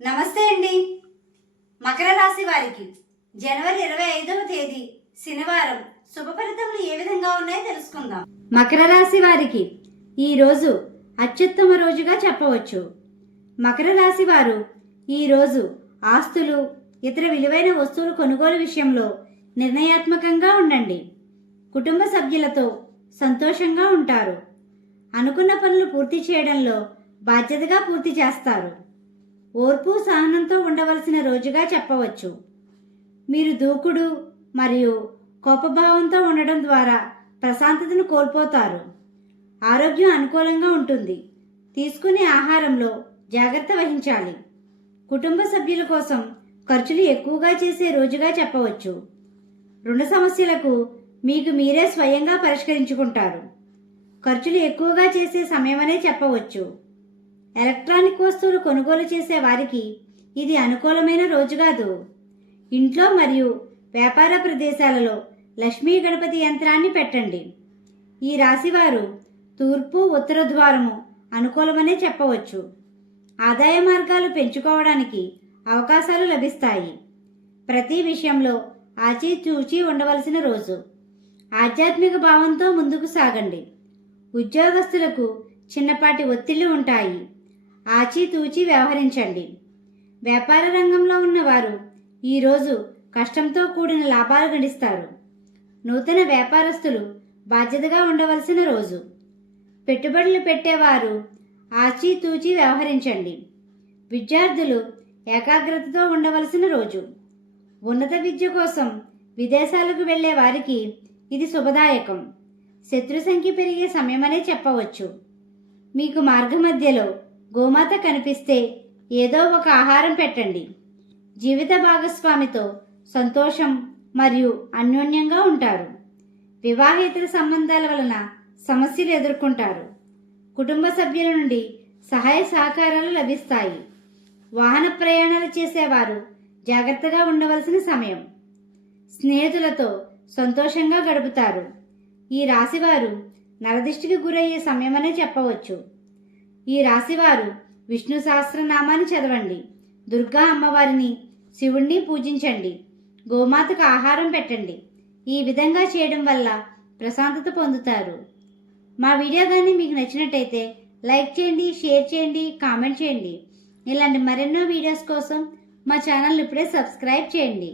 నమస్తే అండి. మకర రాశి వారికి జనవరి ఇరవై ఐదవ తేదీ శనివారం శుభ ఫలితములు ఏ విధంగా ఉన్నాయో తెలుసుకుందాం. మకర రాశి వారికి ఈ రోజు అత్యుత్తమ రోజుగా చెప్పవచ్చు. మకర రాశి వారు ఈరోజు ఆస్తులు ఇతర విలువైన వస్తువులు కొనుగోలు విషయంలో నిర్ణయాత్మకంగా ఉండండి. కుటుంబ సభ్యులతో సంతోషంగా ఉంటారు. అనుకున్న పనులు పూర్తి చేయడంలో బాధ్యతగా పూర్తి చేస్తారు. ఓర్పు సహనంతో ఉండవలసిన రోజుగా చెప్పవచ్చు. మీరు దూకుడు మరియు కోపభావంతో ఉండడం ద్వారా ప్రశాంతతను కోల్పోతారు. ఆరోగ్యం అనుకూలంగా ఉంటుంది. తీసుకునే ఆహారంలో జాగ్రత్త వహించాలి. కుటుంబ సభ్యుల కోసం ఖర్చులు ఎక్కువగా చేసే రోజుగా చెప్పవచ్చు. రుణ సమస్యలకు మీకు మీరే స్వయంగా పరిష్కరించుకుంటారు. ఖర్చులు ఎక్కువగా చేసే సమయమనే చెప్పవచ్చు. ఎలక్ట్రానిక్ వస్తువులు కొనుగోలు చేసే వారికి ఇది అనుకూలమైన రోజు కాదు. ఇంట్లో మరియు వ్యాపార ప్రదేశాలలో లక్ష్మీ గణపతి యంత్రాన్ని పెట్టండి. ఈ రాశివారు తూర్పు ఉత్తర ద్వారము అనుకూలమనే చెప్పవచ్చు. ఆదాయ మార్గాలు పెంచుకోవడానికి అవకాశాలు లభిస్తాయి. ప్రతి విషయంలో ఆచితూచి ఉండవలసిన రోజు. ఆధ్యాత్మిక భావంతో ముందుకు సాగండి. ఉద్యోగస్తులకు చిన్నపాటి ఒత్తిళ్ళు ఉంటాయి. ఆచితూచి వ్యవహరించండి. వ్యాపార రంగంలో ఉన్నవారు ఈరోజు కష్టంతో కూడిన లాభాలు గడిస్తారు. నూతన వ్యాపారస్తులు బాధ్యతగా ఉండవలసిన రోజు. పెట్టుబడులు పెట్టేవారు ఆచితూచి వ్యవహరించండి. విద్యార్థులు ఏకాగ్రతతో ఉండవలసిన రోజు. ఉన్నత విద్య కోసం విదేశాలకు వెళ్ళే వారికి ఇది శుభదాయకం. శత్రు సంఖ్య పెరిగే సమయమనే చెప్పవచ్చు. మీకు మార్గమధ్యలో గోమాత కనిపిస్తే ఏదో ఒక ఆహారం పెట్టండి. జీవిత భాగస్వామితో సంతోషం మరియు అన్యోన్యంగా ఉంటారు. వివాహేతర సంబంధాల వలన సమస్యలు ఎదుర్కొంటారు. కుటుంబ సభ్యుల నుండి సహాయ సహకారాలు లభిస్తాయి. వాహన ప్రయాణాలు చేసేవారు జాగ్రత్తగా ఉండవలసిన సమయం. స్నేహితులతో సంతోషంగా గడుపుతారు. ఈ రాశివారు నరదిష్టికి గురయ్యే సమయమనే చెప్పవచ్చు. ఈ రాశివారు విష్ణు సహస్రనామాన్ని చదవండి. దుర్గా అమ్మవారిని శివుణ్ణి పూజించండి. గోమాతకు ఆహారం పెట్టండి. ఈ విధంగా చేయడం వల్ల ప్రశాంతత పొందుతారు. మా వీడియో కానీ మీకు నచ్చినట్టయితే లైక్ చేయండి షేర్ చేయండి కామెంట్ చేయండి. ఇలాంటి మరెన్నో వీడియోస్ కోసం మా ఛానల్ ఇప్పుడే సబ్స్క్రైబ్ చేయండి.